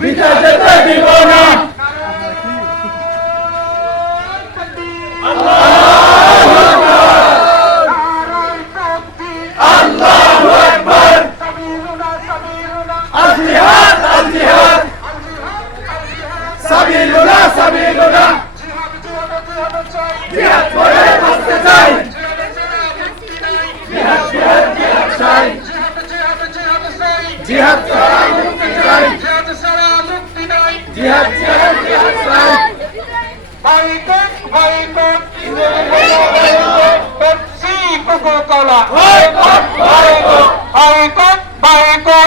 বিদায় যেতে দিব না। আল্লাহু আকবার। আল জিহাদ আল জিহাদ সাবিলুনা সাবিলুনা জিহাদ করে বাঁচতে চাই। জিহাদ জিহাদ জিহাদ চাই। জিহাদ ছাড়া মুক্তি চাই। জিহাদ জিহাদ জিহাদ চাই। Baikot, baikot, Pepsi, Coca-Cola. Boycott, boycott. Baikot, baikot.